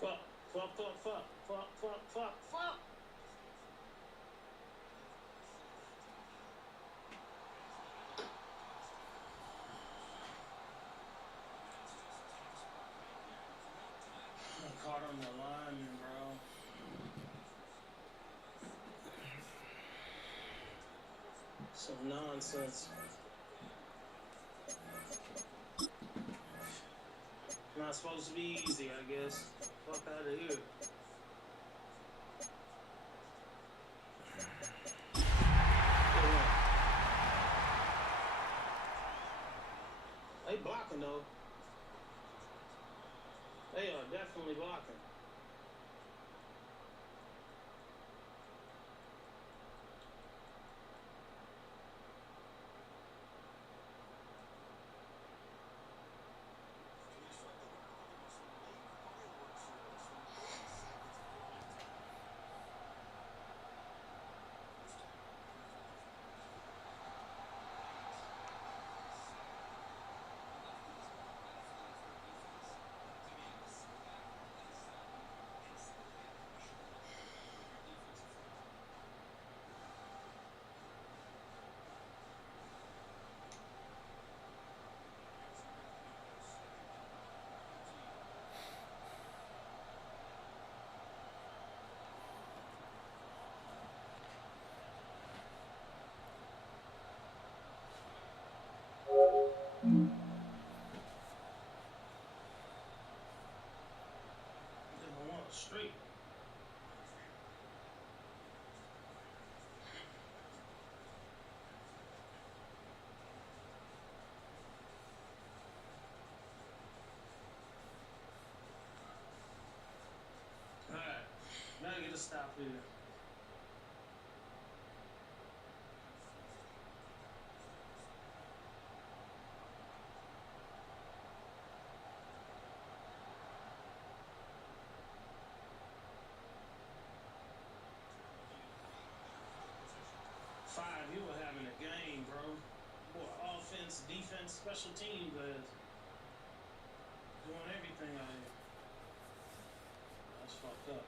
Fuck, fuck, fuck, fuck, fuck, fuck, fuck, fuck. I caught on the lineman, bro. Some nonsense. Not supposed to be easy, I guess. Fuck out of here. They blocking though. They are definitely blocking. Straight. Alright, now I get a stop here. You were having a game, bro. Boy, offense, defense, special teams, doing everything out here. That's fucked up.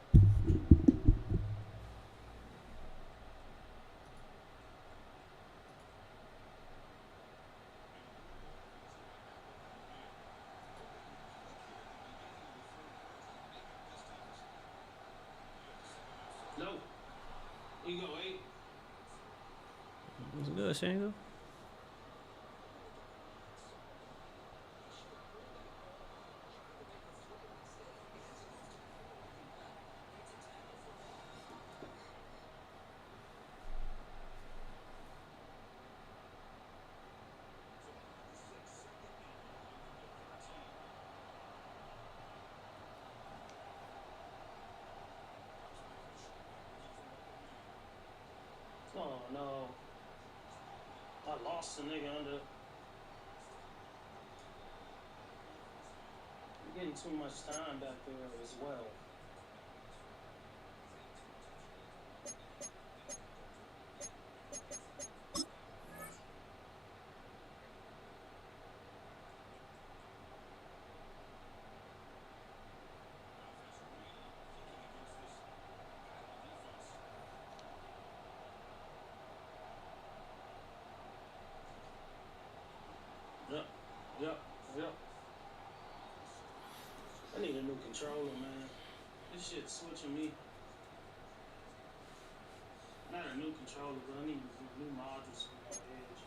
No. You go 8. What's good, Shango? Oh, no. I lost the nigga under. You're getting too much time back there as well. Yep. I need a new controller, man. This shit's switching me. Not a new controller, but I need new modules for my edge.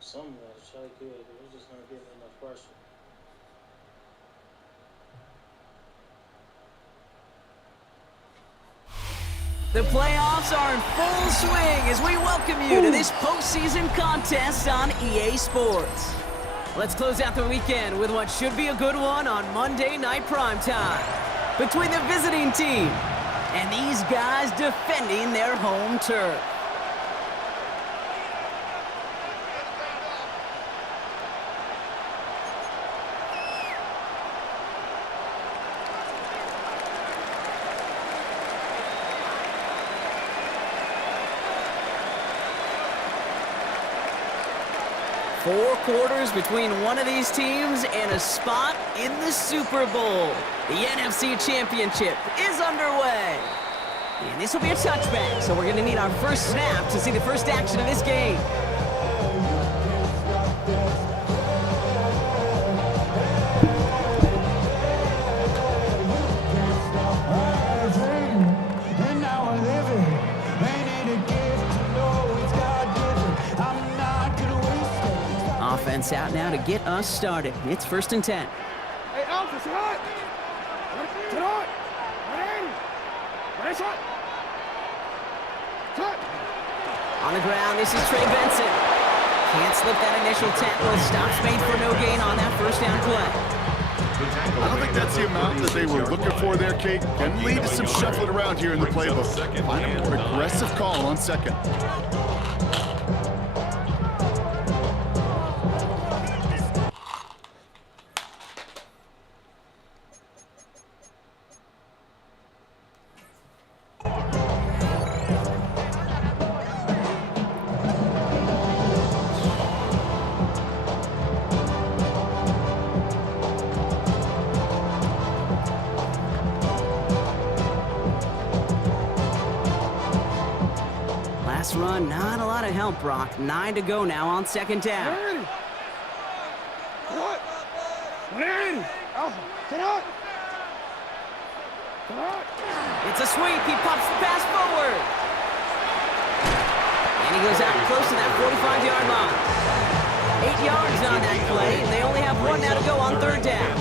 Something gotta shake here, but we're just not getting enough pressure. The playoffs are in full swing as we welcome you to this postseason contest on EA Sports. Let's close out the weekend with what should be a good one on Monday Night Primetime between the visiting team and these guys defending their home turf. 4 quarters between one of these teams and a spot in the Super Bowl. The NFC Championship is underway. And this will be a touchback, so we're going to need our first snap to see the first action of this game. Offense out now to get us started. It's 1st and 10. Hey, Alpha, sit on! Sit on! On the ground, this is Trey Benson. Can't slip that initial tackle. Stops made for no gain on that first down play. I don't think that's the amount that they were looking for there, Kate. Can lead to some shuffling around here in the playbook. Find a more aggressive call on second. Last run, not a lot of help, Brock. 9 to go now on 2nd down. It's a sweep. He pops the pass forward. And he goes out close to that 45-yard line. 8 yards on that play, and they only have 1 now to go on 3rd down.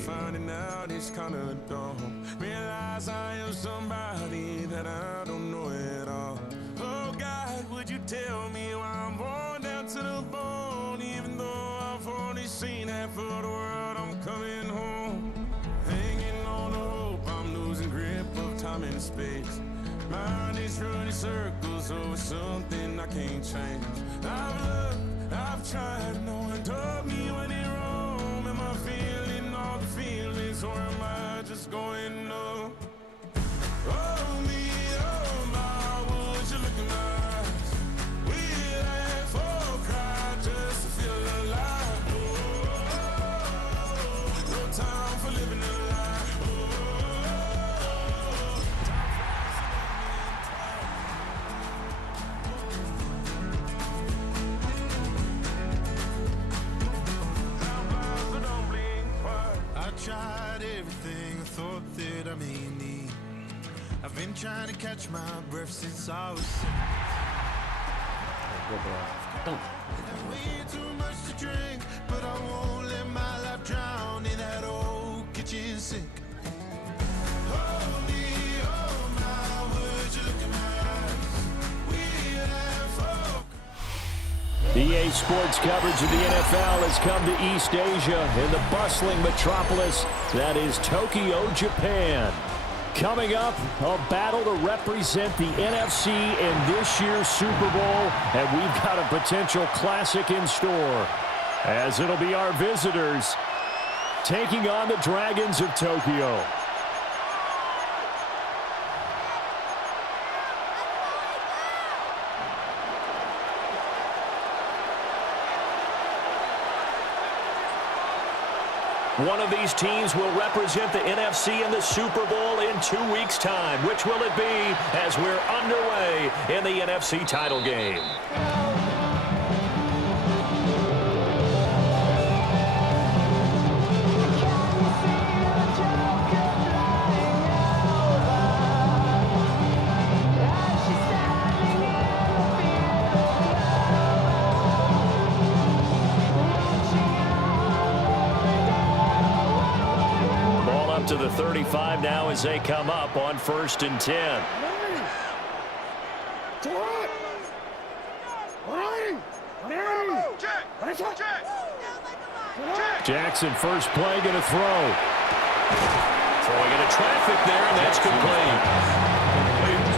Finding out it's kinda dumb. Realize I am somebody that I don't know at all. Oh God, would you tell me why I'm worn down to the bone? Even though I've only seen half of the world, I'm coming home. Hanging on to hope, I'm losing grip of time and space. Mind is running circles over something I can't change. I've looked, I've tried, no one told me when it wrong. Am I feeling all the feelings, or am I just going up? Oh me, oh my, would you look in my eyes? We laugh or cry just to feel alive. Oh, no time for living a lie. Tried everything I thought that I may need. I've been trying to catch my breath since I was way too much to drink, but I won't let my life drown in that old kitchen sink. Hold me, EA Sports coverage of the NFL has come to East Asia in the bustling metropolis that is Tokyo, Japan. Coming up, a battle to represent the NFC in this year's Super Bowl, and we've got a potential classic in store, as it'll be our visitors taking on the Dragons of Tokyo. One of these teams will represent the NFC in the Super Bowl in 2 weeks' time. Which will it be as we're underway in the NFC title game? To the 35 now as they come up on 1st and 10. Jackson first play going to throw. Throwing into traffic there, and that's complete.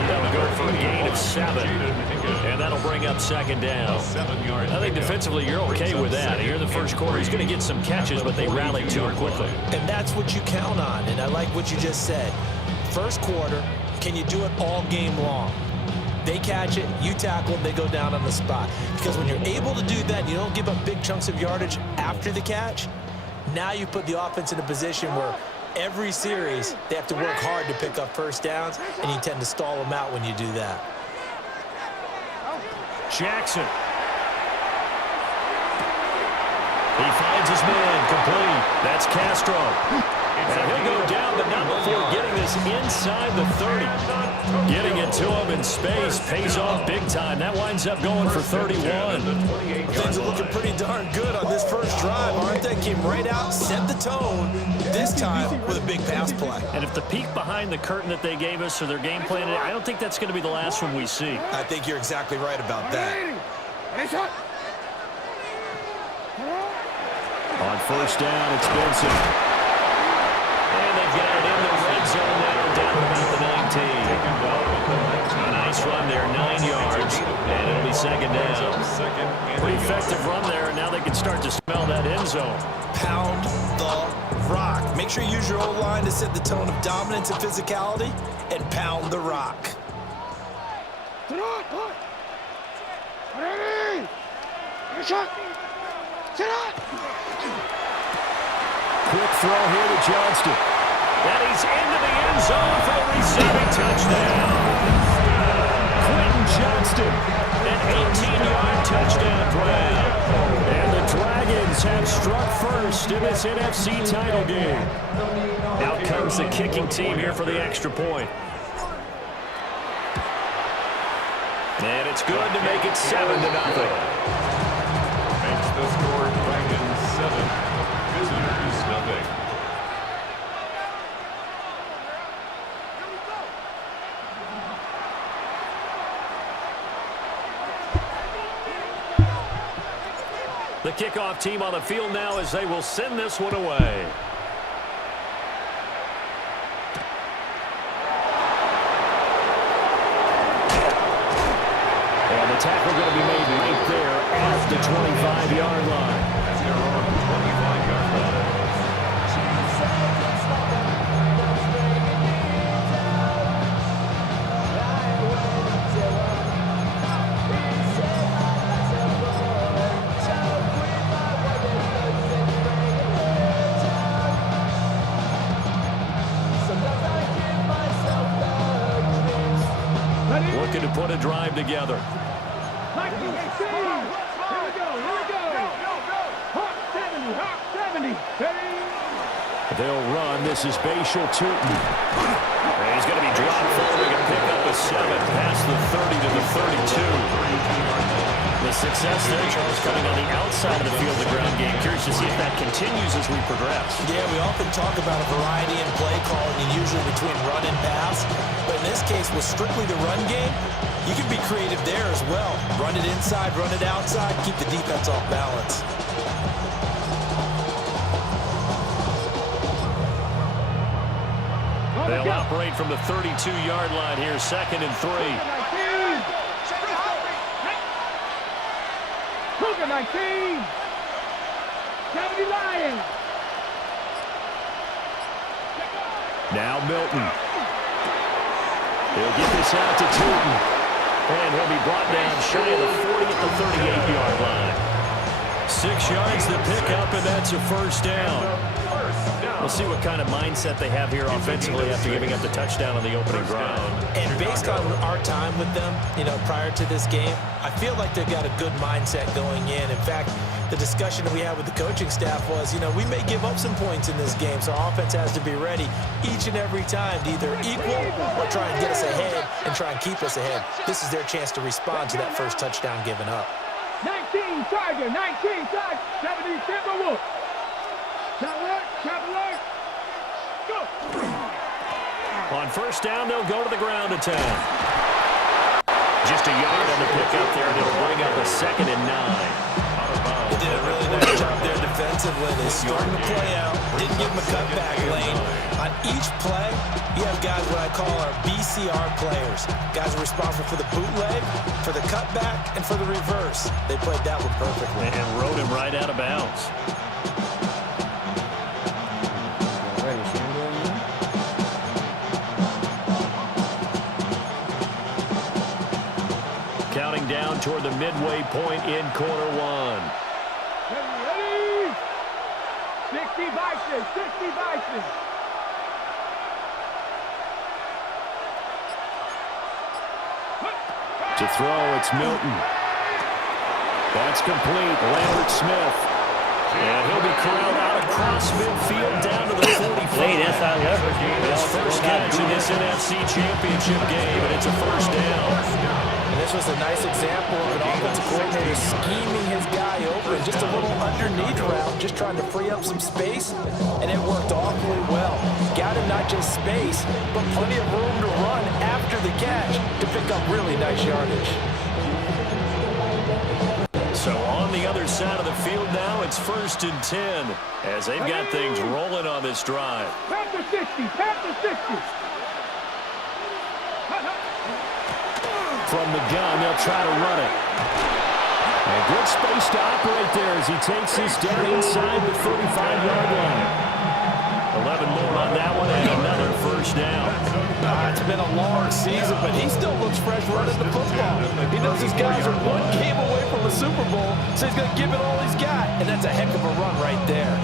That'll go for a gain of 7. And that'll bring up 2nd down. I think defensively you're okay with that. Here in the first quarter, he's going to get some catches, but they rallied to him quickly. And that's what you count on, and I like what you just said. First quarter, can you do it all game long? They catch it, you tackle it, they go down on the spot. Because when you're able to do that, you don't give up big chunks of yardage after the catch, now you put the offense in a position where every series, they have to work hard to pick up first downs, and you tend to stall them out when you do that. Jackson. He finds his man, complete. That's Castro. And he'll go down, but not before getting this inside the 30. Getting it to him in space pays off big time. That winds up going for 31. Things are looking pretty darn good on this first drive, aren't they? Came right out, set the tone, this time with a big pass play. And if the peek behind the curtain that they gave us or their game plan, I don't think that's going to be the last one we see. I think you're exactly right about that. On 1st down, it's Benson. And they've got it in the red zone now, down about the 19. A nice run there, 9 yards, and it'll be 2nd down. Pretty effective run there, and now they can start to smell that end zone. Pound the rock. Make sure you use your O-line to set the tone of dominance and physicality, and pound the rock. Quick throw here to Johnston. And he's into the end zone for the receiving touchdown. Quentin Johnston, an 18-yard touchdown play. And the Dragons have struck first in this NFC title game. Out comes the kicking team here for the extra point. And it's good to make it 7-0. Makes the score Dragons 7, visitors nothing. The kickoff team on the field now as they will send this one away. And the tackle going to be made right there at the 25-yard line. As they're on the 25-yard line. Looking to put a drive together. They'll run. This is Bashal Tootin. And he's going to be dropped following a pick up of 7 past the 30 to the 32. The success there, Charles, coming on the outside of the field, the ground game. Curious to see if that continues as we progress. Yeah, we often talk about a variety in play calling, and usually between run and pass. But in this case, with strictly the run game, you can be creative there as well. Run it inside, run it outside, keep the defense off balance. They'll operate from the 32-yard line here, 2nd and 3. Cougar 19. 70 Lions. Now Milton. He'll get this out to Tootin. And he'll be brought down shy of the 40 at the 38-yard line. 6 yards to pick up, and that's a first down. We'll see what kind of mindset they have here offensively after giving up the touchdown on the opening drive. And based on our time with them, prior to this game, I feel like they've got a good mindset going in. In fact, the discussion that we had with the coaching staff was, we may give up some points in this game, so our offense has to be ready each and every time to either equal or try and get us ahead and try and keep us ahead. This is their chance to respond to that first touchdown given up. 19 Tiger, 19 Tiger, 70 Timberwolves. Traveler, go. On first down, they'll go to the ground attack. Just a yard on the pickup there, and it'll bring up a 2nd and 9. They did a really nice job there defensively. They started to play out, didn't give them a cutback lane. On each play, you have guys what I call our BCR players. Guys are responsible for the bootleg, for the cutback, and for the reverse. They played that one perfectly. And rode him right out of bounds. Counting down toward the midway point in quarter one. Ready? 60 Bison, 60 Bison. To throw, it's Milton. That's complete. Lambert Smith. And he'll be corralled out across midfield down to the 45. His first catch in this NFC Championship game, and it's a first down. And this was a nice example of an offensive coordinator scheming his guy open. Just a little underneath route, just trying to free up some space, and it worked awfully well. Got him not just space, but plenty of room to run after the catch to pick up really nice yardage. So on the other side of the field now, it's 1st and 10 as they've got things rolling on this drive. Panther 60, Panther 60. From the gun, they'll try to run it. And good space to operate there as he takes this down inside the 35-yard line. 11 more on that one and another first down. It's been a long season, but he still looks fresh running the football. He knows these guys are one game away from a Super Bowl, so he's going to give it all he's got, and that's a heck of a run right there.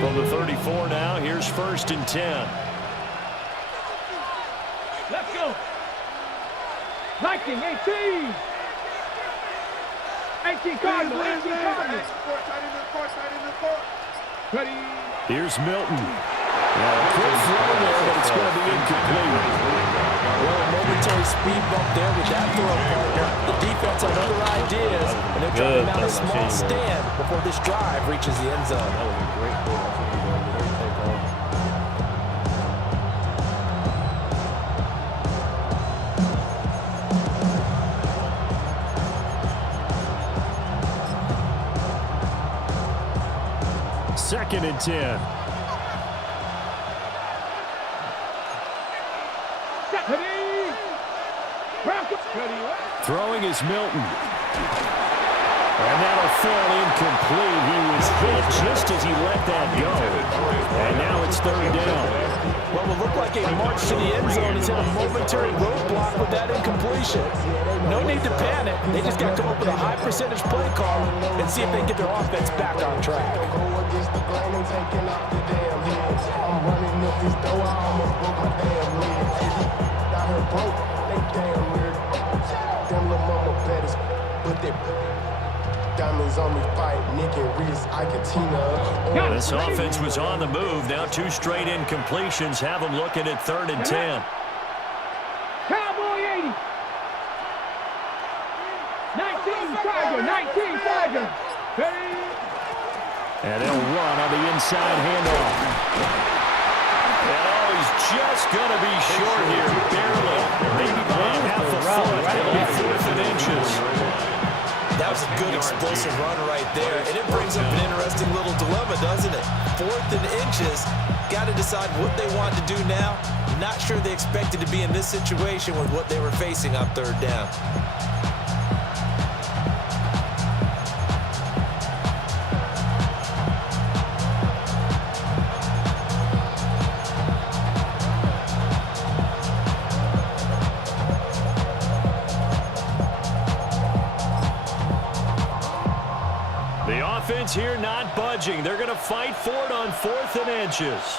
From the 34 now, here's 1st and 10. Let's go. 19, 18. 18 Cardinals, 18 Cardinals. Ready. Here's Milton. Quick throw there, but it's going to be incomplete. Well, a momentary speed bump there with that throw partner. The defense had other ideas, and they're trying to mount a small stand before this drive reaches the end zone. That was a great play. Second and 10. Throwing is Milton. And that'll fall incomplete. He was hit just as he let that go. And now it's 3rd down. What will look like a march to the end zone is in a momentary roadblock with that incompletion. No need to panic. They just got to come up with a high percentage play call and see if they can get their offense back on track. Diamonds on me fight, Nick and Reese, Iketina. This offense was on the move. Now 2 straight incompletions have them looking at 3rd and 10. Cowboy 80. 19 Tiger. And they'll run on the inside handoff. And he's just going to be short here, barely. Maybe by half a foot. It'll be 4th and inches. That was a good explosive run right there. And it brings up an interesting little dilemma, doesn't it? 4th and inches. Got to decide what they want to do now. Not sure they expected to be in this situation with what they were facing on 3rd down. Offense here not budging. They're going to fight for it on 4th and inches.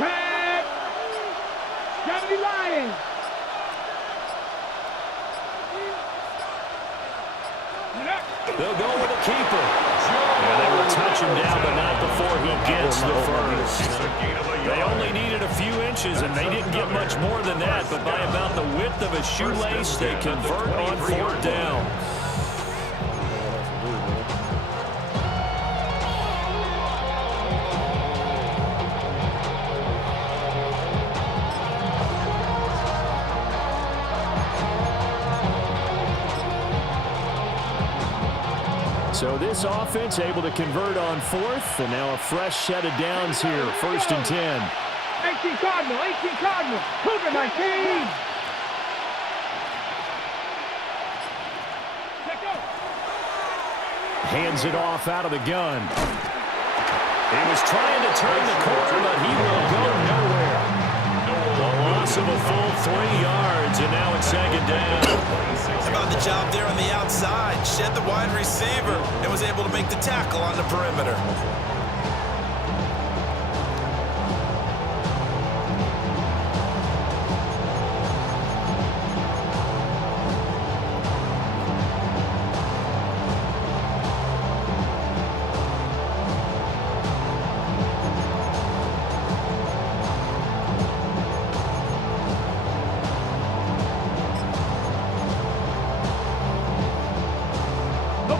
Red! Johnny Lions! They'll go with a keeper. And they will touch him down, but not before he gets the first. They only needed a few inches, and they didn't get much more than that, but by about the width of a shoelace, they convert on 4th down. So this offense able to convert on 4th, and now a fresh set of downs here, 1st and 10. 18 Cardinal, Cougar 19. Hands it off out of the gun. He was trying to turn the corner, but he will go nowhere. A loss of a full 3 yards, and now it's 2nd down. How about the job there on the outside? Shed the wide receiver and was able to make the tackle on the perimeter.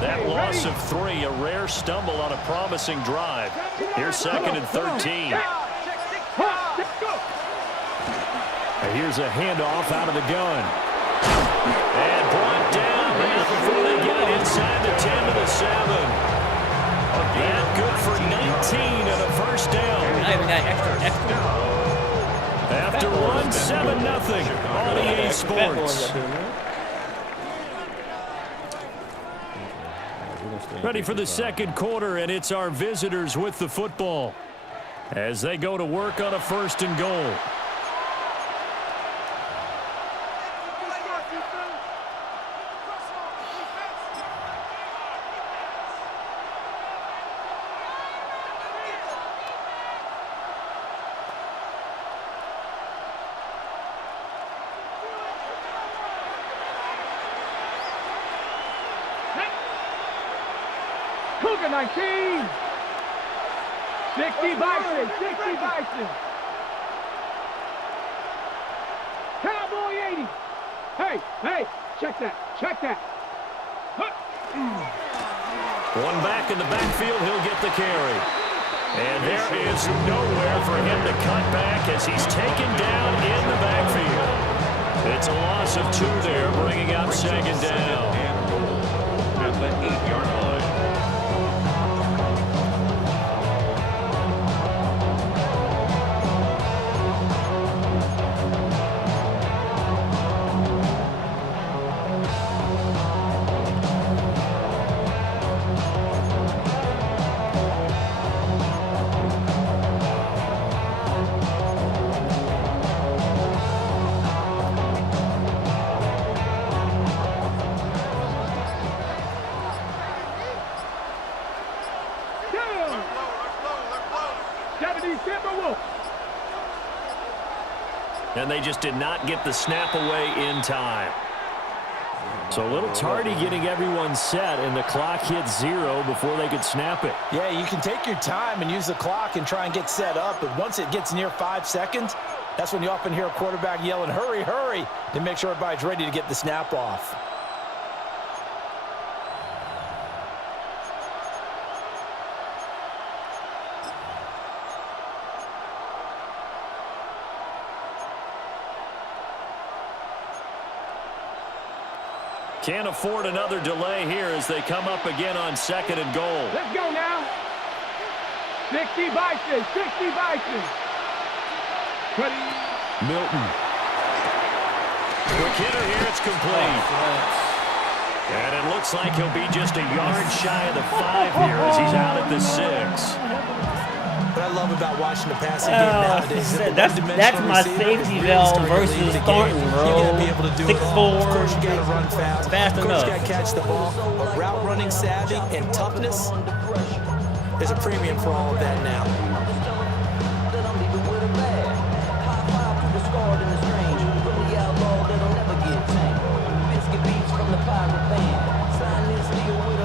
That loss of 3, a rare stumble on a promising drive. Here's 2nd and 13. Here's a handoff out of the gun. And brought down before they get it inside the 10 to the 7. That good for 19 and a 1st down. After one, 7-0 on EA Sports. Ready for the 2nd quarter, and it's our visitors with the football as they go to work on a 1st and goal. Cougar 19. 60 Bison. Cowboy 80. Hey, check that. One back in the backfield, he'll get the carry. And there is nowhere for him to cut back as he's taken down in the backfield. It's a loss of 2 there, bringing up 2nd down. At the 8-yard line. And they just did not get the snap away in time. So a little tardy getting everyone set, and the clock hit 0 before they could snap it. Yeah, you can take your time and use the clock and try and get set up, but once it gets near 5 seconds, that's when you often hear a quarterback yelling, hurry, hurry, to make sure everybody's ready to get the snap off. Can't afford another delay here as they come up again on 2nd and goal. Let's go now. 60 Bison, 60 Bison. Ready. Milton. Quick hitter here, it's complete. And it looks like he'll be just a yard shy of the 5 here as he's out at the 6. What I love about watching the passing game nowadays is that's my safety valve versus Thornton, bro. You gotta be able to do it all. 6'4". Of course, you gotta run fast. Fast of course, enough. you gotta catch the ball. But route running savvy and toughness, there's a premium for all of that now.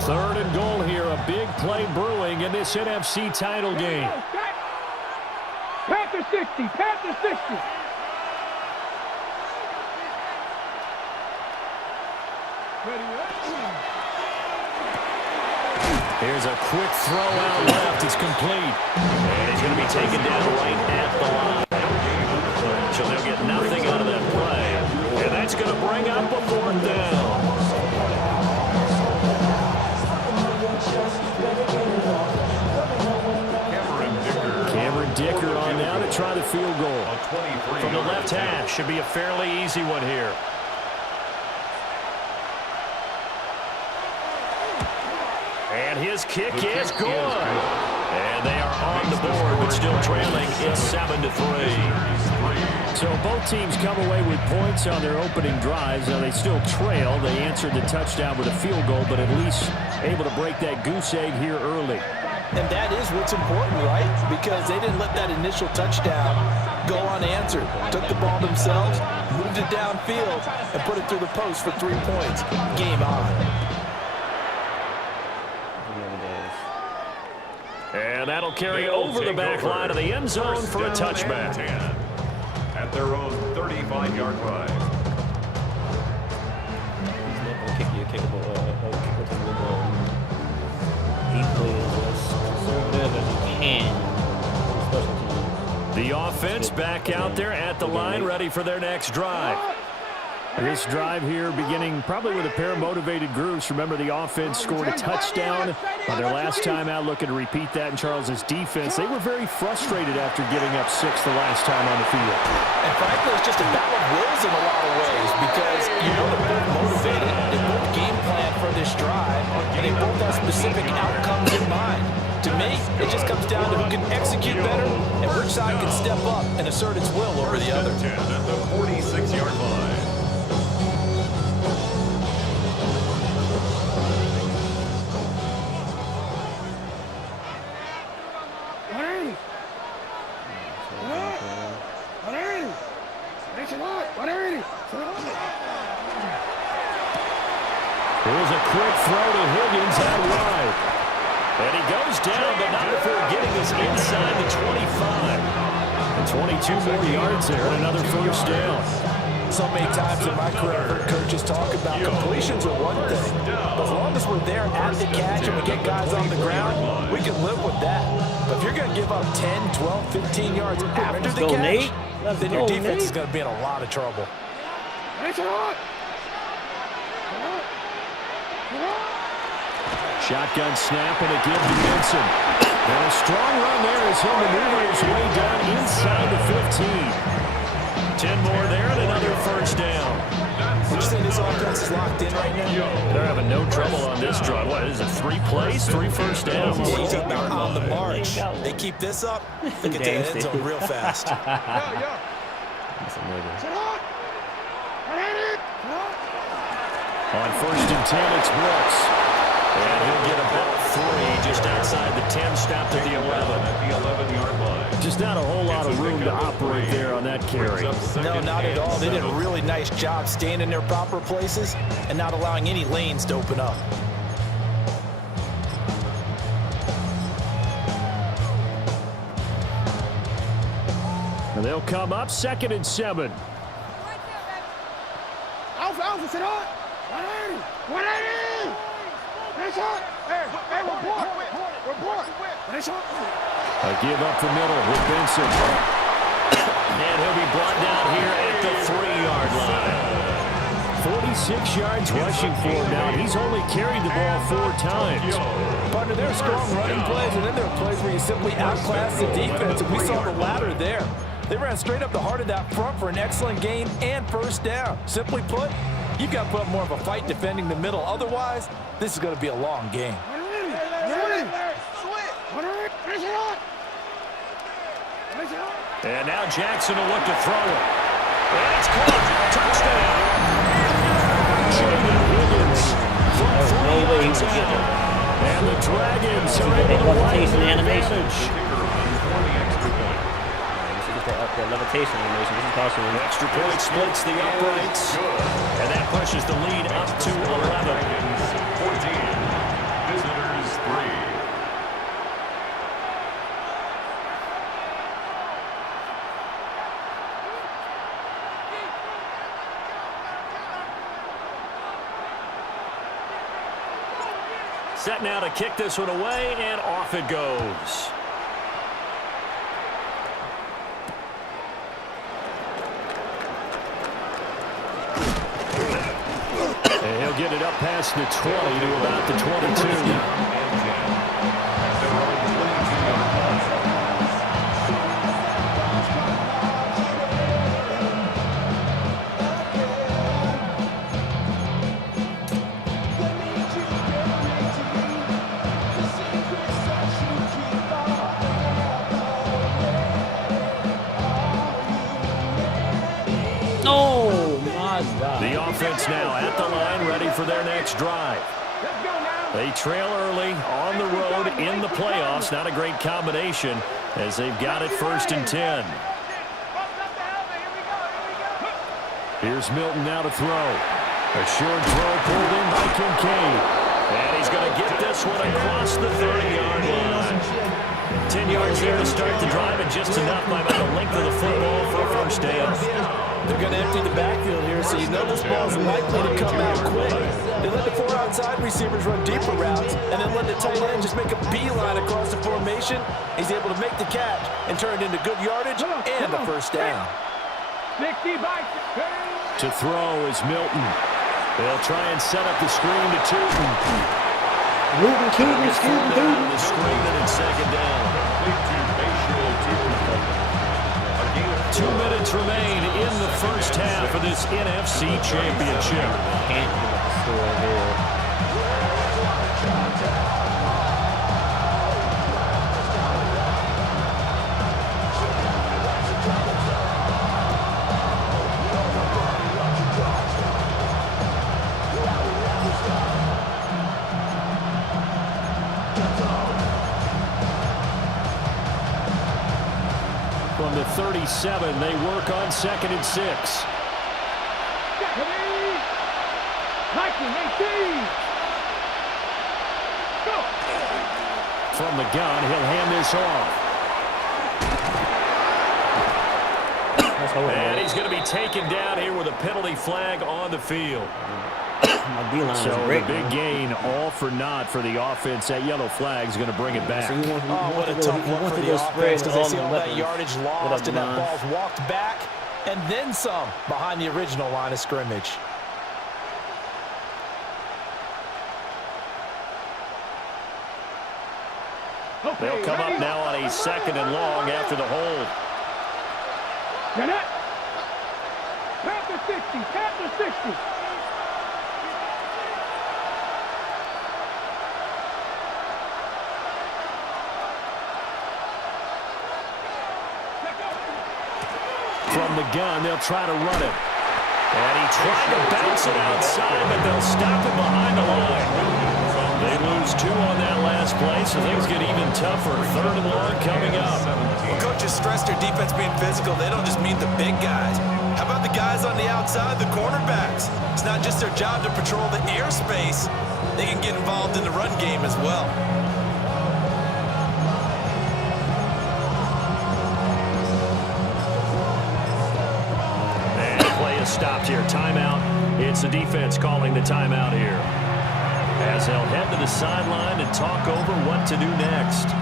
Third and goal here, a big play brewing in this NFC title game. Panther 60, Panther 60. Here's a quick throw out left. It's complete. And he's going to be taken down right at the line. So they'll get nothing out of that play. And that's going to bring up a 4th down. Cameron Dicker on now to try the field goal. From the left hash. Should be a fairly easy one here. And his kick is good. And they are on the board, but still trailing. It's 7-3. So both teams come away with points on their opening drives. Now they still trail. They answered the touchdown with a field goal, but at least able to break that goose egg here early. And that is what's important, right? Because they didn't let that initial touchdown go unanswered. Took the ball themselves, moved it downfield, and put it through the post for 3 points. Game on. And that'll carry over the back line of the end zone for a touchback. At their own 35-yard line. The offense back out there at the line, ready for their next drive. This drive here beginning probably with a pair of motivated groups. Remember, the offense scored a touchdown on their last time out, looking to repeat that in Charles's defense. They were very frustrated after giving up 6 the last time on the field. And frankly, it's just a battle of wills in a lot of ways because you know they're both motivated, they both game plan for this drive, and they both have specific outcomes in mind. To me, it just comes down to who can execute better and which side can step up and assert its will over the other. 10 at the 46-yard line. Here's a quick throw to Higgins out wide. And he goes down, but not before getting us inside the 25. And 22 more yards there, and another first down. So many times in my career, I've heard coaches talk about completions are one thing. But as long as we're there at the catch and we get guys on the ground, we can live with that. But if you're going to give up 10, 12, 15 yards after the catch, then your defense is going to be in a lot of trouble. Shotgun snap and a give to Benson. And a strong run there as he'll maneuver his way down inside the 15. 10 more there and another first down. Would you say this offense is locked in right now? They're having no trouble on this drive. What is it, 3 plays, 3 first downs? Yeah, you talk about on the march. They keep this up, they get to the end zone real fast. On 1st and 10, it's Brooks. And he'll get about 3 just outside the 10, stopped at the 11. At the 11-yard line. Just not a whole lot of room to operate there on that carry. No, not at all. They did a really nice job staying in their proper places and not allowing any lanes to open up. And they'll come up 2nd and 7. Alpha, sit on. 180. 180. Finish up. Hey, report. Finish up. A give up the middle with Benson. And he'll be brought down here at the 3-yard line. 46 yards rushing for him now. He's only carried the ball 4 times. Partner, there are strong running plays, and then there are plays where you simply outclass the defense, and we saw the latter there. They ran straight up the heart of that front for an excellent gain and first down. Simply put, you've got to put up more of a fight defending the middle. Otherwise, this is going to be a long game. And now Jackson will look to throw it. And it's caught. Touchdown. Jaden Higgins from 3 yards out. And the Dragons are able to win the advantage. Levitation animation. This is possible. Extra point splits the uprights. And that pushes the lead up to 11. 14. Visitors 3. Set now to kick this one away, and off it goes. And he'll get it up past the 20 to about the 22. The offense now at the line, ready for their next drive. They trail early on the road in the playoffs. Not a great combination as they've got it 1st and 10. Here's Milton now to throw. A short throw pulled in by Kincaid. And he's going to get this one across the 30-yard line. 10 yards there to start the drive, and just enough by about the length of the football for a first down. They're going to empty the backfield here, so you know this ball is likely to come out quick. They let the 4 outside receivers run deeper routes, and then let the tight end just make a beeline across the formation. He's able to make the catch and turn it into good yardage and a first down. To throw is Milton. They'll try and set up the screen to Tootin. Tootin. The screen and it's 2nd down. 2 minutes remain in the first half of this NFC Championship. Can't give up the score here. From the 37, they work on 2nd and 6. From the gun, he'll hand this off. And he's going to be taken down here with a penalty flag on the field. So the big gain, all for naught for the offense. That yellow flag is going to bring it back. What a tough one for the offense, because they see all that yardage lost and that ball's walked back and then some behind the original line of scrimmage. They'll come up now on a 2nd and long after the hold. Panther 60, Panther 60. From the gun, they'll try to run it. And he tried to bounce it outside, but they'll stop him behind the line. They lose lost 2 on that last play, so things get even tougher. 3rd and long coming up. Well, coaches stress their defense being physical. They don't just mean the big guys. How about the guys on the outside, the cornerbacks? It's not just their job to patrol the airspace. They can get involved in the run game as well. And the play is stopped here. Timeout. It's the defense calling the timeout here, as they'll head to the sideline and talk over what to do next.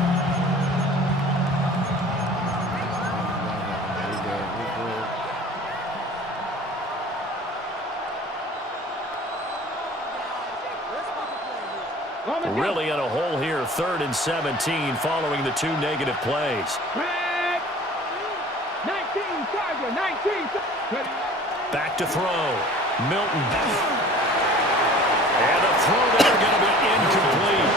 Really in a hole here, 3rd and 17 following the 2 negative plays. 19, Tiger, 19. Back to throw. Milton. And the throw there going to be incomplete.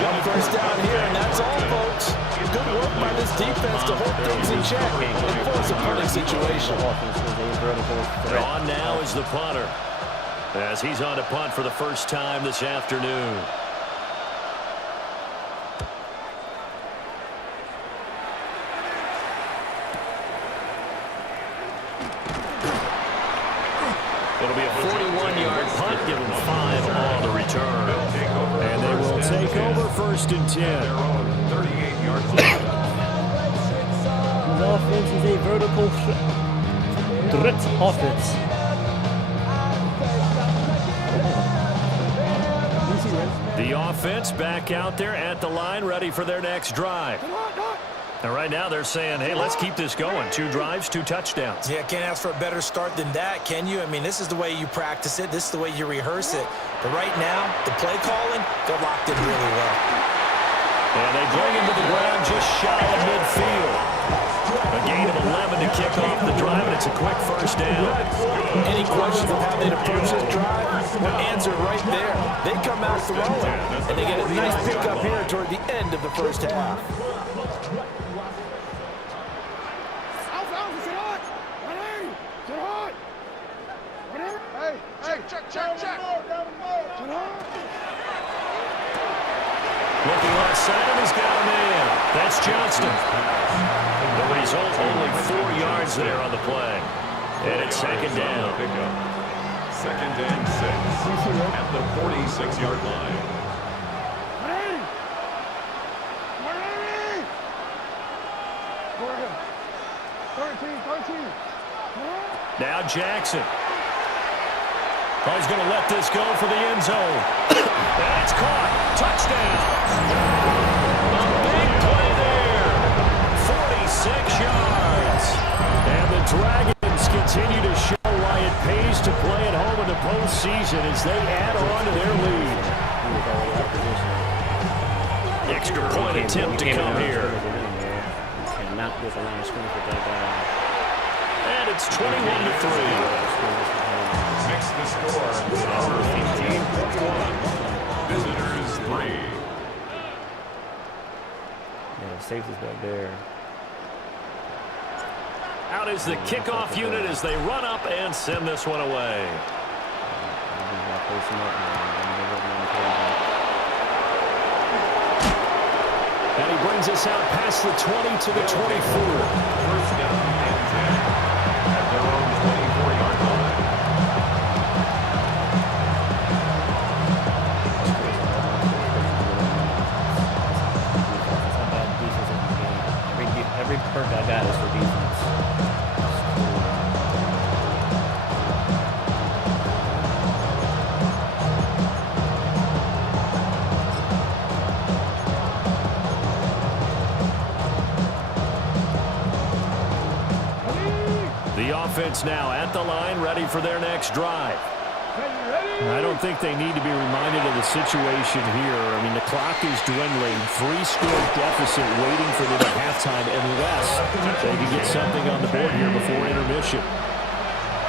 1 first down here, and that's all, folks. Good work by this defense to hold things in check and force a punting situation. On now is the punter, as he's on to punt for the first time this afternoon. It'll be a 41-yard punt, give them 5 on the return. And they will take over 1st and 10. 38-yard His offense is a vertical threat offense. The offense back out there at the line, ready for their next drive. And right now they're saying, hey, let's keep this going. 2 drives, 2 touchdowns. Yeah, can't ask for a better start than that, can you? I mean, this is the way you practice it. This is the way you rehearse it. But right now, the play calling, they're locked in really well. And they bring him to the ground just shy of midfield. A gain of 11 to kick off the drive, and it's a quick first down. Any questions of how they'd approach this drive? Well, answered right there. They come out throwing, and they get a nice pickup here toward the end of the first half. Looking left side, and he's got a man. That's Johnston. The result, only 4 yards there on the play. And it's 2nd down. 2nd and 6 at the 46-yard line. Now Jackson. Oh, he's going to let this go for the end zone. That's caught. Touchdown. A big play there. 46 yards. And the Dragons continue to show why it pays to play at home in the postseason as they add on to their lead. Extra point attempt to come here. Cannot get the line of scrimmage with that guy. And it's 21-3. Makes the score our 18-1. Visitors 3. Yeah, the safety's back there. Out is the kickoff unit as they run up and send this one away. And he brings us out past the 20 to the 24. First down and 10 at their own 24-yard line. Every perk I got is for defense. The offense now at the line, ready for their next drive. I don't think they need to be reminded of the situation here. I mean, the clock is dwindling. 3-score deficit waiting for them at halftime unless they can get something on the board here before intermission.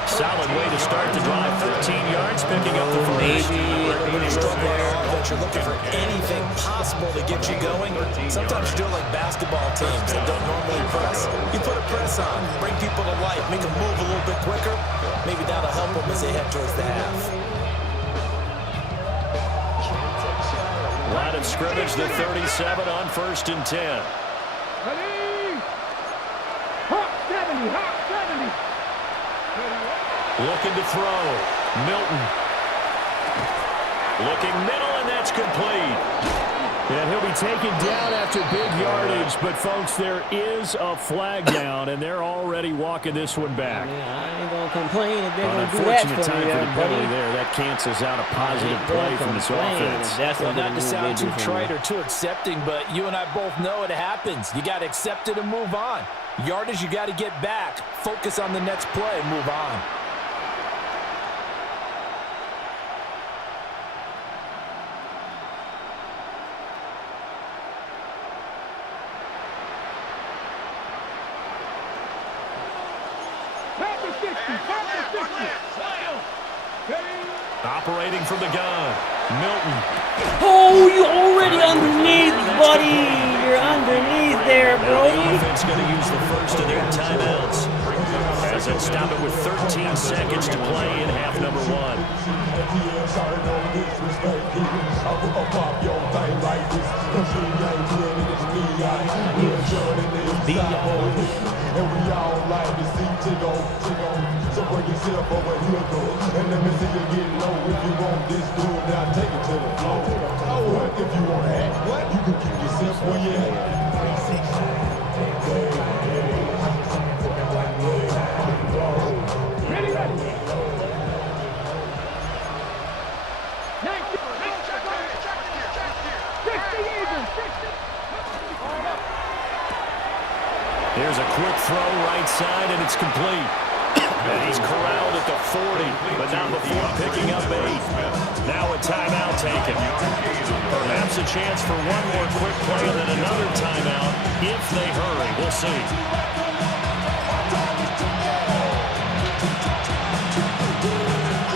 Solid way to start the drive. 13 yards, picking up the first. When you struggle on offense, you're looking for anything possible to get you going. Sometimes you do it like basketball teams that don't normally press. You put a press on, bring people to life, make them move a little bit quicker. Maybe that'll help them as they head towards the half. Line of scrimmage, the 37 on 1st and 10. Ready? Hop 70, hop 70. Looking to throw. Milton. Looking middle, and that's complete. And he'll be taken down after big yardage, but folks, there is a flag down, and they're already walking this one back. I ain't gonna complain if they're gonna do that Unfortunate for time me, for the penalty buddy. there. That cancels out a positive play from this offense. That's Well, not to sound too trite trite or too accepting, but you and I both know it happens. You got to accept it and move on. Yardage, you got to get back. Focus on the next play and move on. Operating from the gun. Milton. Oh, you're already underneath, buddy. You're underneath there, bro. The offense going to use the first of their timeouts as they stop it with 13 seconds to play in half number 1. And we all like to see Tigo. So bring yourself over here, go. And let me see you get low. If you want this dude, now take it to the floor. Oh, if you want to act, what? You can keep yourself where you at. Ready, ready. Here's a quick throw right side, and it's complete. And he's corralled at the 40, but not before picking up 8. Now a timeout taken. Perhaps a chance for one more quick play and then another timeout if they hurry. We'll see.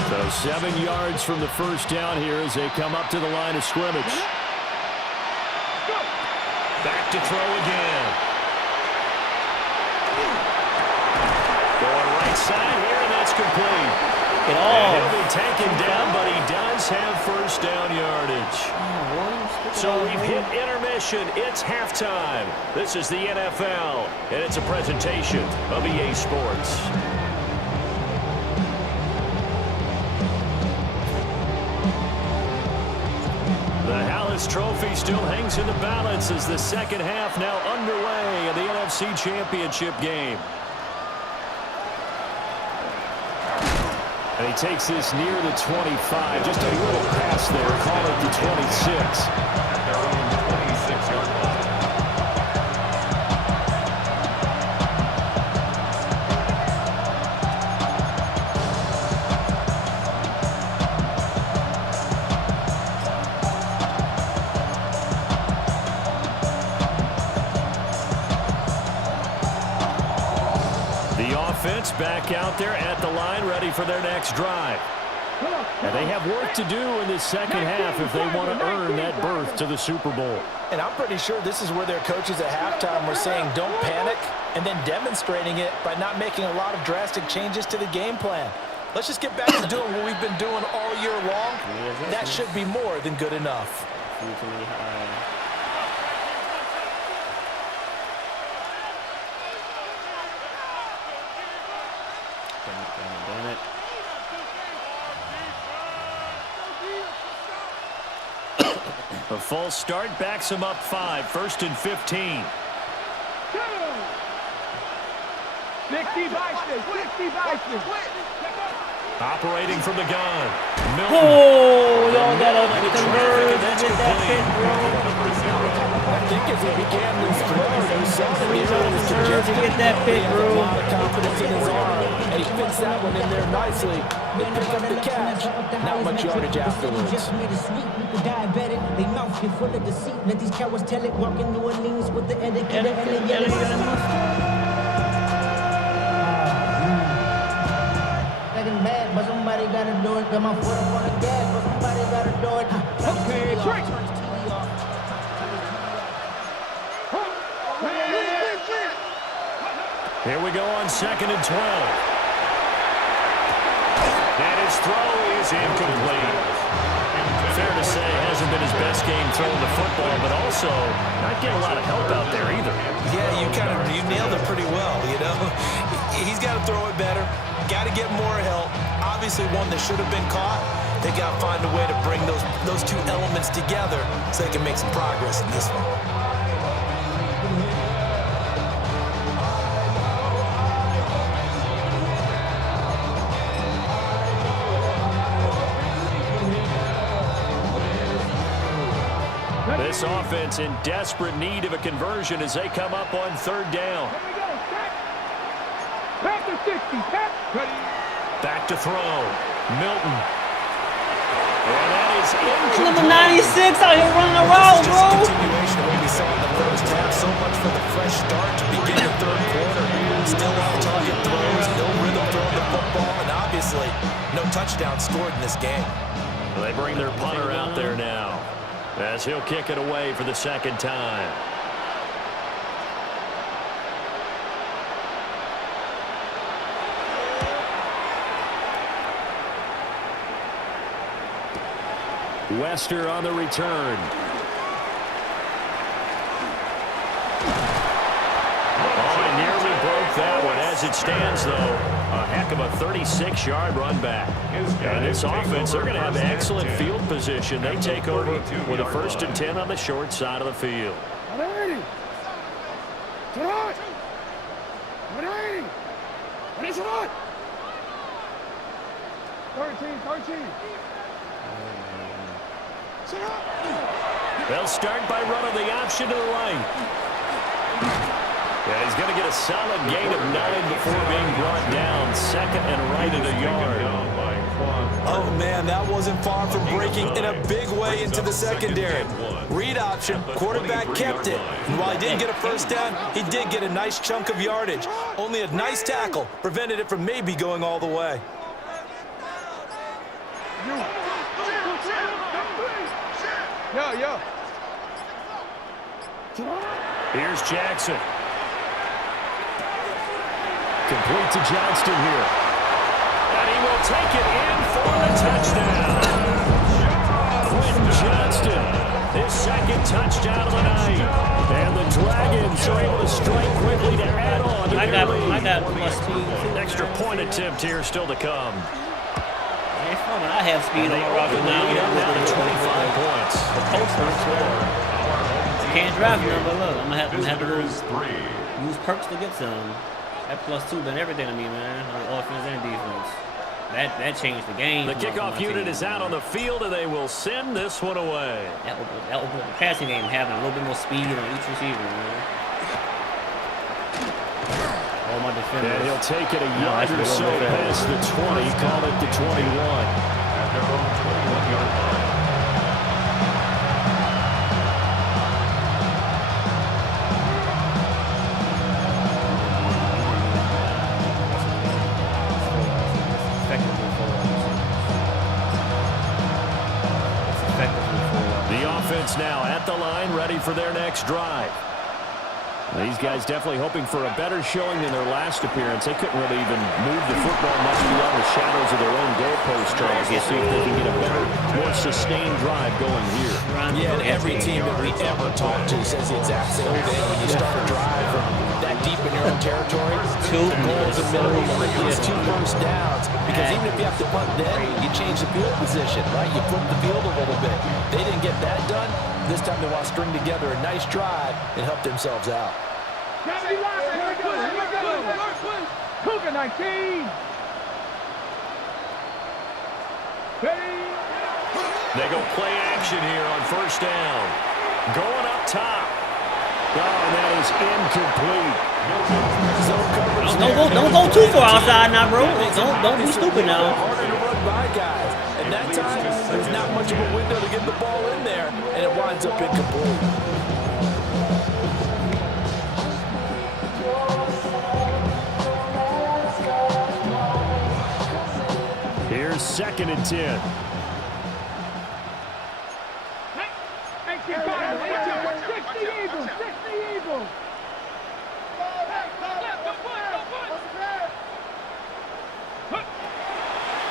So 7 yards from the first down here as they come up to the line of scrimmage. Back to throw again. Side here, and that's complete. And he'll be taken down, but he does have first down yardage. So we've hit intermission. It's halftime. This is the NFL, and it's a presentation of EA Sports. The Hallis Trophy still hangs in the balance as the second half now underway in the NFC Championship game. And he takes this near the 25. Just a little pass there. Call it the 26. At their own 26-yard line. Offense back out there at the line, ready for their next drive. And they have work to do in this second half if they want to earn that berth to the Super Bowl. And I'm pretty sure this is where their coaches at halftime were saying don't panic, and then demonstrating it by not making a lot of drastic changes to the game plan. Let's just get back to doing what we've been doing all year long. That should be more than good enough. Damn it. A false start backs him up 5. 1st and 15. 60 Vikings, 60 Vikings. Operating from the gun. Milton. Oh, y'all gotta converge and get that pin, bro. I think as he began this throw, you saw that he was to get that pick, a bro. lot of confidence in his arm, and he fits that one in there nicely. They pick up the catch. Not much yardage afterwards. Just made it sweet, people diabetic. They mouth get full of deceit. Let these cowards tell it. Walk in New Orleans with the etiquette and the yellow. Bad, but somebody gotta do it. Got my foot up on the gas, but somebody gotta do it. Okay, straight. Here we go on 2nd and 12. And his throw is incomplete. Fair to say, hasn't been his best this game throwing the football, but also not getting a lot of help out there either. Yeah, you nailed it pretty well, you know. He's got to throw it better, got to get more help. Obviously one that should have been caught. They got to find a way to bring those two elements together so they can make some progress in this one. This offense in desperate need of a conversion as they come up on third down. Back to 60. Back to throw. Milton. And that is incomplete. Number 96 out here running around, bro. Just a continuation of what we saw in the first half. So much for the fresh start to begin the third quarter. Still off-target throws, no rhythm throwing the football, and obviously no touchdown scored in this game. Well, they bring their punter out there now as he'll kick it away for the second time. Wester on the return. Oh, he nearly broke that one. As it stands, though, a heck of a 36-yard run back. And this offense, they're going to have excellent field position. They take over with a 1st and 10 on the short side of the field. 13. They'll start by running the option to the right. Yeah, he's going to get a solid gain of 9 before being brought down. 2nd and right at a yard. Oh, man, that wasn't far from breaking in a big way into the secondary. Read option, quarterback kept it. And while he didn't get a first down, he did get a nice chunk of yardage. Only a nice tackle prevented it from maybe going all the way. Yo. Here's Jackson. Complete to Johnston here. And he will take it in for the touchdown. Quentin Johnston, his 2nd touchdown of the night. And the Dragons are able to strike quickly to add on to their lead. I got my speed. Extra point attempt here still to come. I have speed on my roster now. Down to 25 points. The poster. Can't drive here, but look, I'm gonna have to use perks to get some. That +2 been everything to me, man. On offense and defense. That changed the game. The kickoff unit is out on the field, and they will send this one away. That opened up the passing game, having a little bit more speed on each receiver, man. All my defenders. And he'll take it a yard or so past the 20, call it the 21. At their own 21-yard line. The offense now at the line, ready for their next drive. These guys definitely hoping for a better showing than their last appearance. They couldn't really even move the football much beyond the shadows of their own goalpost, Charles. We'll see if they can get a better, more sustained drive going here. Yeah, and every team that we ever talk to says the exact same thing. When you start a drive from that deep in your own territory, 2 goals a minimum, or at least 2 first downs. Because even if you have to punt dead, you change the field position, right? You flip the field a little bit. They didn't get that done. This time they want to string together a nice drive and help themselves out. Here we go. Cougar 19. They go play action here on first down. Going up top. Oh, and that is incomplete. Don't go too far outside now, bro. Don't be stupid now. Harder to run by guys. And that time, there's not much of a window to get the ball in there, and it winds up incomplete. Here's 2nd and 10.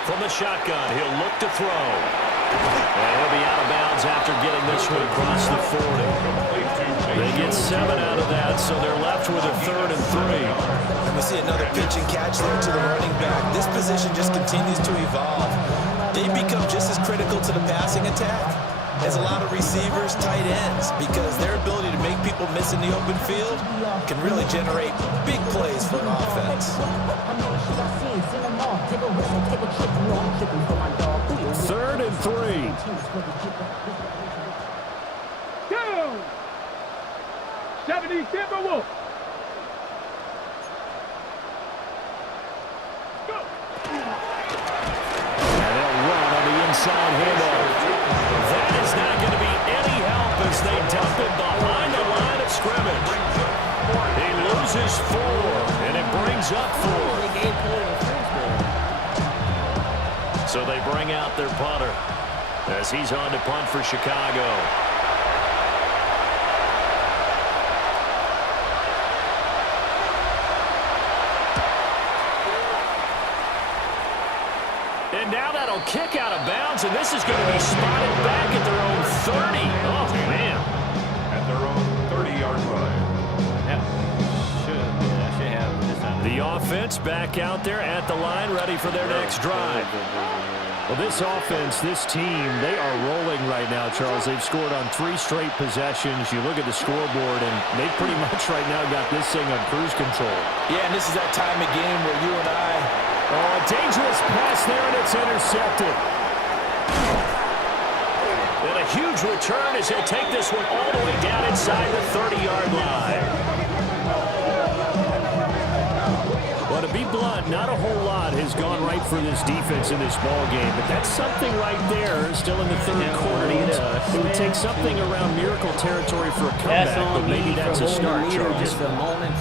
From the shotgun, he'll look to throw. And he'll be out of bounds yards after getting this one across the 40. They get 7 out of that, so they're left with a 3rd and 3. And we see another pitch and catch there to the running back. This position just continues to evolve. They become just as critical to the passing attack as a lot of receivers, tight ends, because their ability to make people miss in the open field can really generate big plays for an offense. 3rd and 3. Down. 70 Timberwolves. Go. And they'll run on the inside handoff. That is not going to be any help as they dump him behind the line of scrimmage. He loses 4, and it brings up 4. So they bring out their punter as he's on to punt for Chicago. And now that'll kick out of bounds, and this is going to be spotted back at their own 30. Oh, man. At their own 30-yard line. The offense back out there at the line, ready for their next drive. Well, this offense, this team, they are rolling right now, Charles. They've scored on 3 straight possessions. You look at the scoreboard, and they pretty much right now got this thing on cruise control. Yeah, and this is that time of game where you and I... Oh, a dangerous pass there, and it's intercepted. And a huge return as he'll take this one all the way down inside the 30-yard line. Well, to be blunt, not a whole lot has gone right for this defense in this ball game, but that's something right there. Still in the 3rd quarter. It would take something around miracle territory for a comeback, but maybe that's a start, Charles.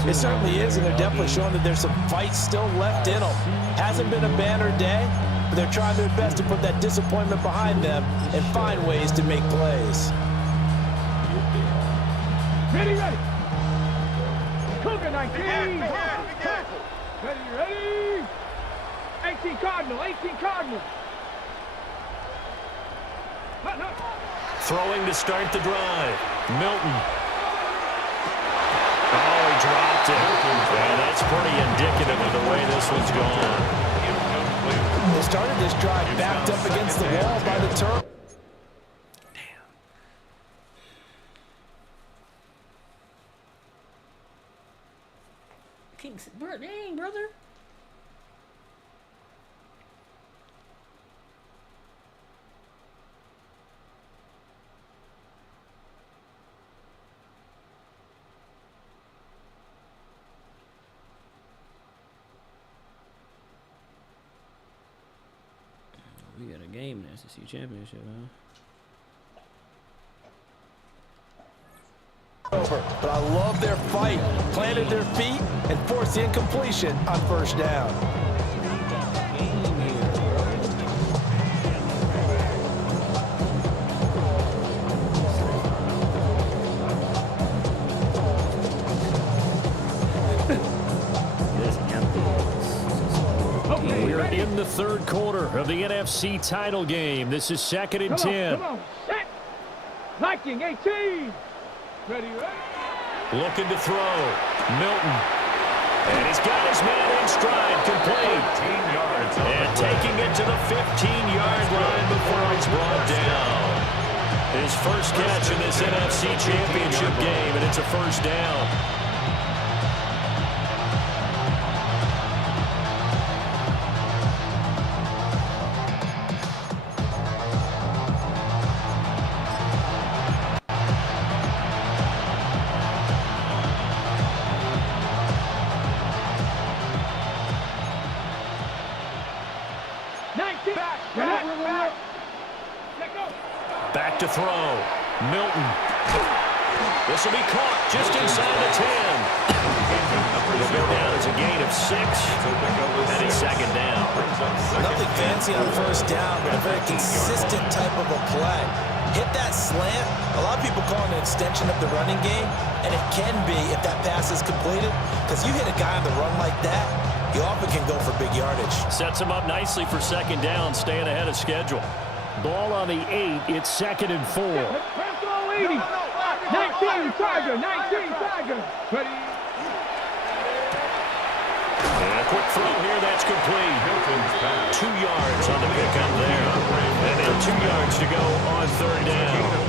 It certainly is, and they're definitely showing that there's some fight still left in them. Hasn't been a banner day, but they're trying their best to put that disappointment behind them and find ways to make plays. Ready. Cougar 19. Ready. 18 Cardinal. Throwing to start the drive. Milton. Oh, he dropped it. And that's pretty indicative of the way this one's gone. They started this drive backed up against the wall by the turf. Kings, dang, brother. We got a game in the SEC championship, huh? But I love their fight, planted their feet, and forced the incompletion on 1st down. We're in the 3rd quarter of the NFC title game. This is 2nd and 10. Come on. Set. Viking 18. Ready. Looking to throw. Milton. And he's got his man in stride, complete. 15 yards. And taking it to the 15-yard line before he's brought down. His first catch in this NFC championship game, and it's a 1st down. Back to throw. Milton. This will be caught just inside the 10. It'll go down as a gain of 6. And it's 2nd down. Nothing fancy on 1st down, but a very consistent type of a play. Hit that slant. A lot of people call it an extension of the running game, and it can be if that pass is completed, because you hit a guy on the run like that, you often can go for big yardage. Sets him up nicely for 2nd down, staying ahead of schedule. Ball on the 8. It's 2nd and 4. 19 Tiger, 19 Tiger. Ready? And a quick throw here, that's complete. 2 yards on the pickup there. And then 2 yards to go on 3rd down.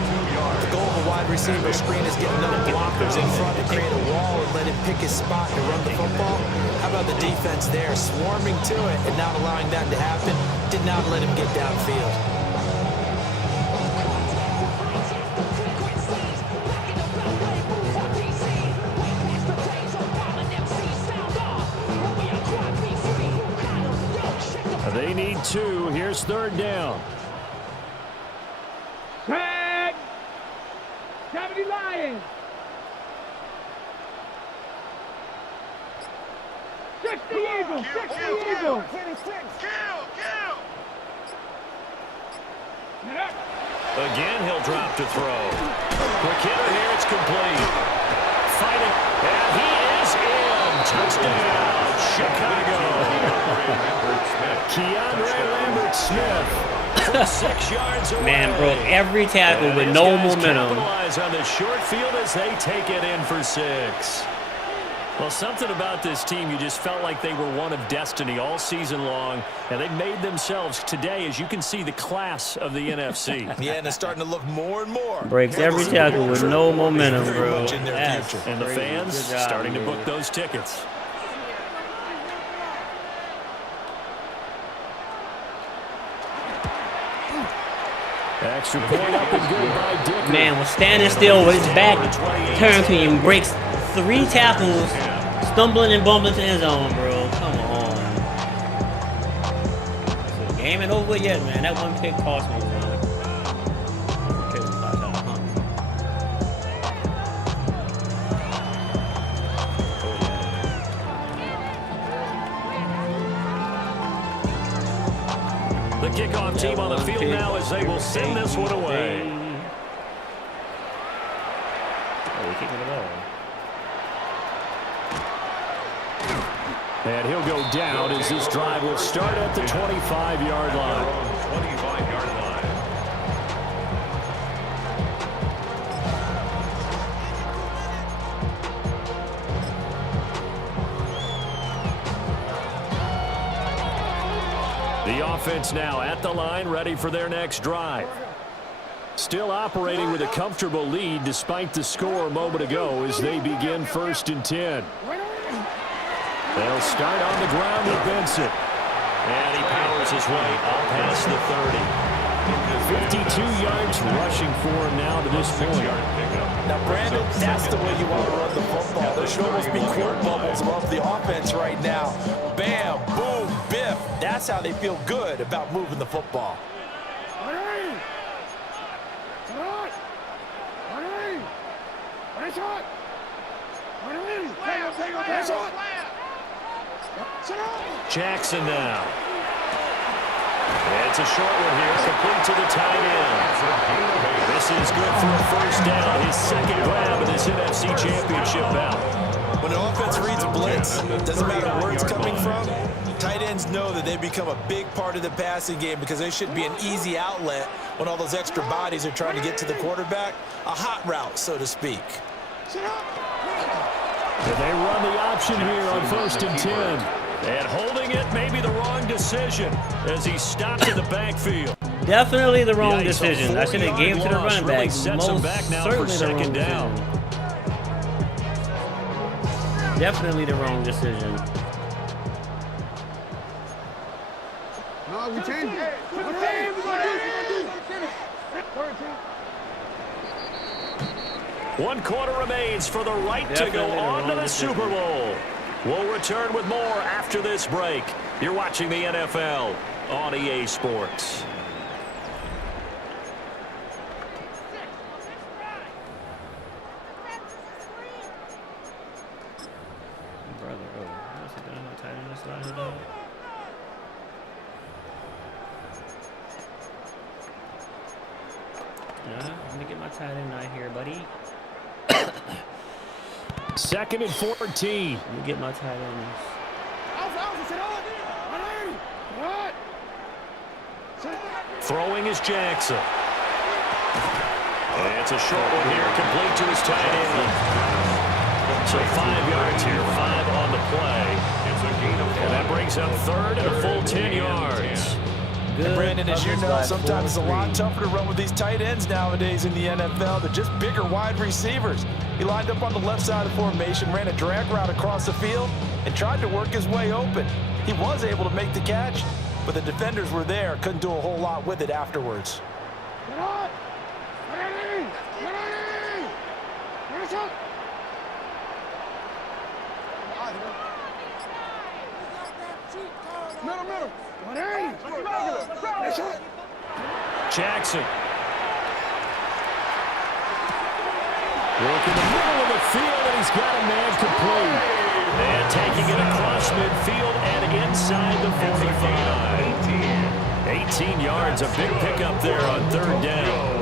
The goal of a wide receiver screen is getting enough blockers in front to create a wall and let him pick his spot to run the football. How about the defense there, swarming to it and not allowing that to happen? Did not let him get downfield. They need 2. Here's 3rd down. Tag! 70 Lions! 60 Eagles! 60 Eagles! Again, he'll drop to throw. Quick hitter here, it's complete. Fighting, and he is in. Touchdown, Chicago. Keandre Lambert-Smith. 6 yards away. Man broke every tackle with no momentum. Capitalize on the short field as they take it in for 6. Well, something about this team, you just felt like they were one of destiny all season long, and they made themselves today, as you can see, the class of the NFC. Yeah, and it's starting to look more and more. Breaks every tackle with no momentum, bro. And the fans starting to book those tickets. Extra point up and good by Dicker. Man was standing still with his back turned to him, breaks 3 tackles, stumbling and bumbling to his own, bro. Come on. So the game ain't over yet, man. That one pick cost me, man. The kickoff team on the field now as they will send this one away. And he'll go down as this drive will start at the 25-yard line. 25-yard line. The offense now at the line, ready for their next drive. Still operating with a comfortable lead despite the score a moment ago as they begin 1st and 10. They'll start on the ground with Benson. And he powers his way up past the 30. 52 yards rushing for him now to this point. Now, Brandon, that's the way you want to run the football. There should almost be quote bubbles above the offense right now. Bam, boom, biff. That's how they feel good about moving the football. Jackson now. It's a short one here, complete to the tight end. This is good for a 1st down, his 2nd grab of this NFC Championship bout. When an offense reads blitz, doesn't matter where it's coming from, tight ends know that they become a big part of the passing game because they should be an easy outlet when all those extra bodies are trying to get to the quarterback. A hot route, so to speak. And they run the option here on 1st and 10. And holding it may be the wrong decision as he stopped in the backfield. Definitely the wrong decision. I should have gave it to the running back. Really sets him back now for 2nd down. Definitely the wrong decision. No, we changed it. 1 quarter remains for the right to go on to the Super Bowl. We'll return with more after this break. You're watching the NFL on EA Sports. Let me get my tight end out here, buddy. 2nd and 14. Let me get my tight ends. Throwing is Jackson. It's a short one here, complete to his tight end. So 5 yards here, 5 on the play. And that brings up third and a full 10 yards. And Brandon, as you know, sometimes it's a lot tougher to run with these tight ends nowadays in the NFL. They're just bigger wide receivers. He lined up on the left side of the formation, ran a drag route across the field, and tried to work his way open. He was able to make the catch, but the defenders were there, couldn't do a whole lot with it afterwards. Jackson. Working the middle of the field, and he's got a man complete. And taking it across midfield and inside the 45. 18 yards, a big pickup there on third down.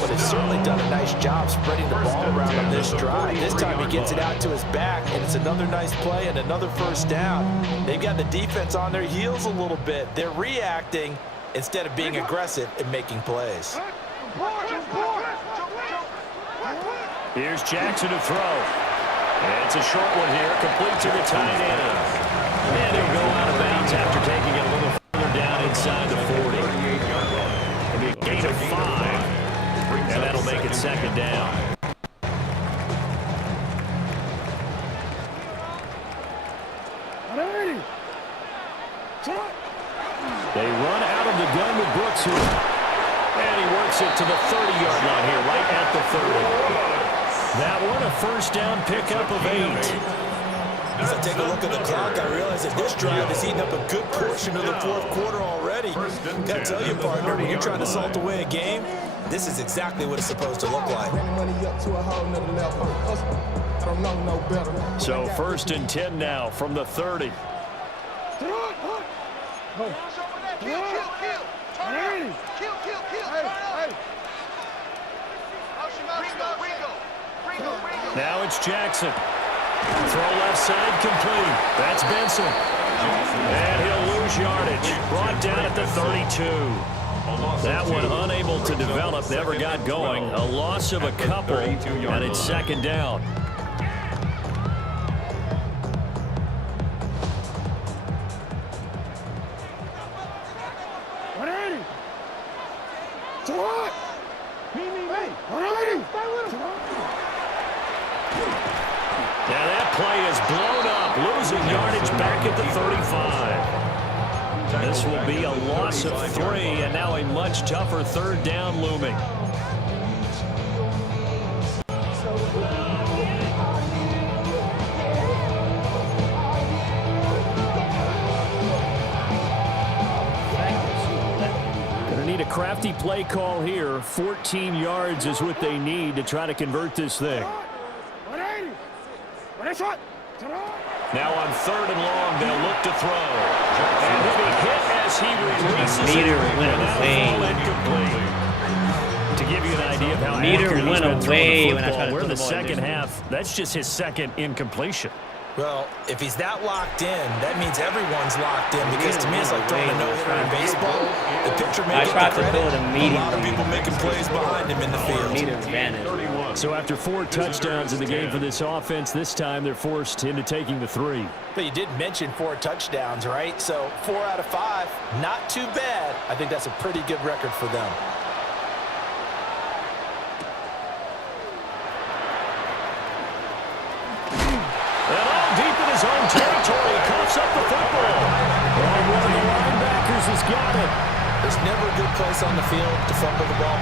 But he's certainly done a nice job spreading the ball around on this drive. This time he gets it out to his back, and it's another nice play and another first down. They've got the defense on their heels a little bit. They're reacting instead of being aggressive and making plays. Here's Jackson to throw. And it's a short one here, complete to the tight end. And he'll go out of bounds after taking it a little further down inside the 40. It'll be a gain of 5. And that'll make it second down. They run out of the gun with Brooks here. And he works it to the 30-yard line here, right at the 30. That one, a first down pickup of 8. As I take a look at the clock, I realize that this drive is eating up a good portion of the fourth quarter already. Got to tell you, partner, when you're trying to salt away a game, this is exactly what it's supposed to look like. So first and 10 now from the 30. Now it's Jackson. Throw left side complete. That's Benson. And he'll lose yardage. Brought down at the 32. That one unable to develop, never got going. A loss of a couple, and it's second down. Now that play is blown up, losing yardage back at the 35. This will be a loss of 3, and now a much tougher third down looming. Gonna need a crafty play call here. 14 yards is what they need to try to convert this thing. Now on third and long, they'll look to throw. And he'll be hit as he releases Meter it. went away. To give you an idea of how Meter accurate went he's been throwing away the when I football. tried to We're throw in the the ball second there. half. That's just his second incompletion. Well, if he's that locked in, that means everyone's locked in, because to me it's like throwing a no-hitter in baseball. The pitcher may get the credit, a lot of people making plays behind him in the field. So after 4 touchdowns in the game for this offense, this time they're forced into taking the 3. But you did mention 4 touchdowns, right? So 4 out of 5, not too bad. I think that's a pretty good record for them. And all deep in his own territory, coughs up the football. And one of the linebackers has got it. There's never a good place on the field to fumble the ball.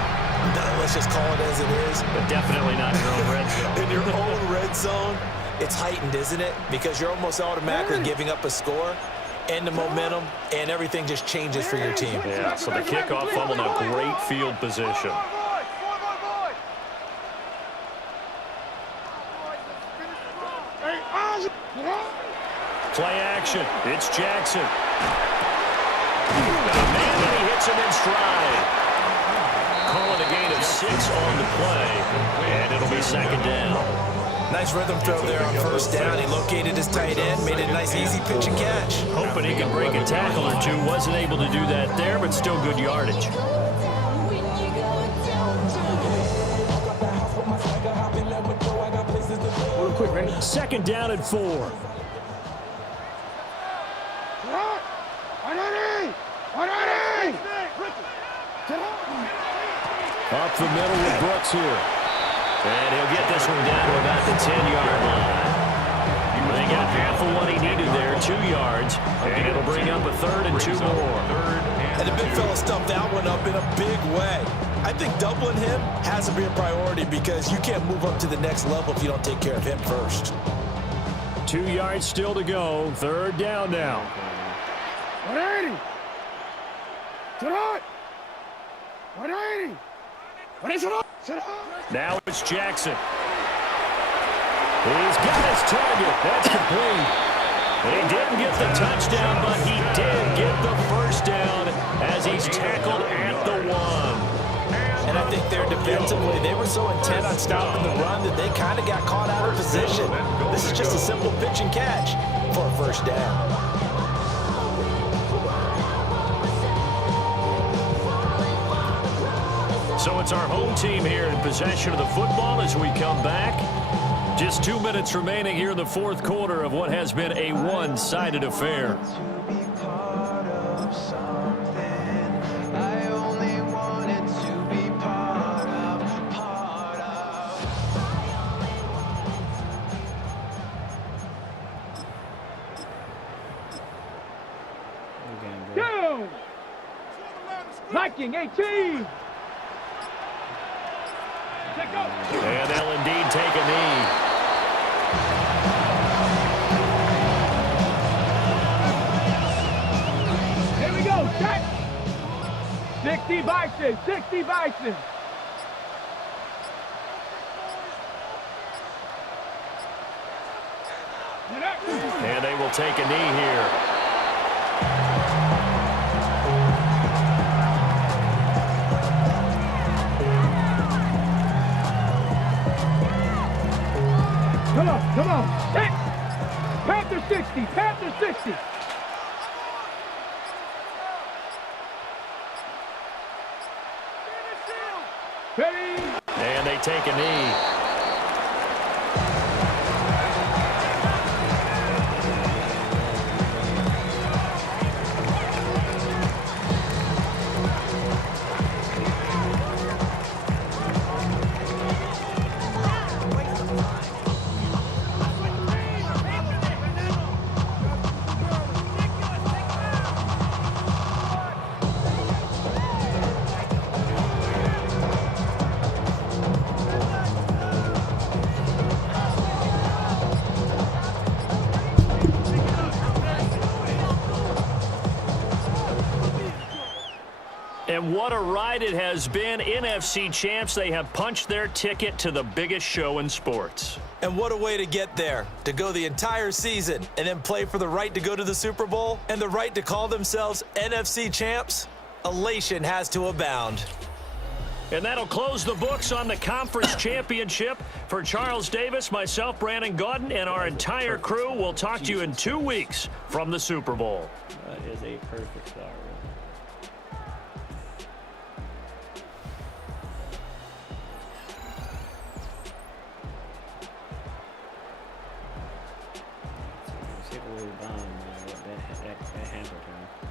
Let's just call it as it is. But definitely not in your own red zone. In your own red zone, it's heightened, isn't it? Because you're almost automatically giving up a score and the momentum, and everything just changes for your team. Yeah, so the kickoff fumble, now great field position. Play action. It's Jackson. Man, and he hits him in stride. Calling a gain of 6 on the play, and it'll be second down. Nice rhythm throw there on first down. He located his tight end, made it a nice easy pitch and catch. Hoping he can break a tackle or two. Wasn't able to do that there, but still good yardage. Second down and 4. Up the middle with Brooks here. And he'll get this one down to about the 10-yard line. They got half of what he needed there, 2 yards, and it'll bring up a 3rd and 2 more. And the big fella stuffed that one up in a big way. I think doubling him has to be a priority because you can't move up to the next level if you don't take care of him first. 2 yards still to go. 3rd down now. 180. Now it's Jackson. He's got his target. That's complete. He didn't get the touchdown, but he did get the first down as he's tackled at the 1. And I think they're defensively, they were so intent on stopping the run that they kind of got caught out of position. This is just a simple pitch and catch for a first down. So it's our home team here in possession of the football as we come back. Just 2 minutes remaining here in the 4th quarter of what has been a one-sided affair. Go! Viking 18! And they'll indeed take a knee. Here we go, set! 60 Bison, 60 Bison! And they will take a knee here. Come on, set! Panther 60, Panther 60! Ready? And they take a knee. And what a ride it has been. NFC champs, they have punched their ticket to the biggest show in sports. And what a way to get there, to go the entire season and then play for the right to go to the Super Bowl and the right to call themselves NFC champs. Elation has to abound. And that'll close the books on the conference championship. For Charles Davis, myself, Brandon Gaudin, and our entire crew, we'll talk to you in 2 weeks from the Super Bowl. That is a perfect start. Take away the bomb, that hampered him.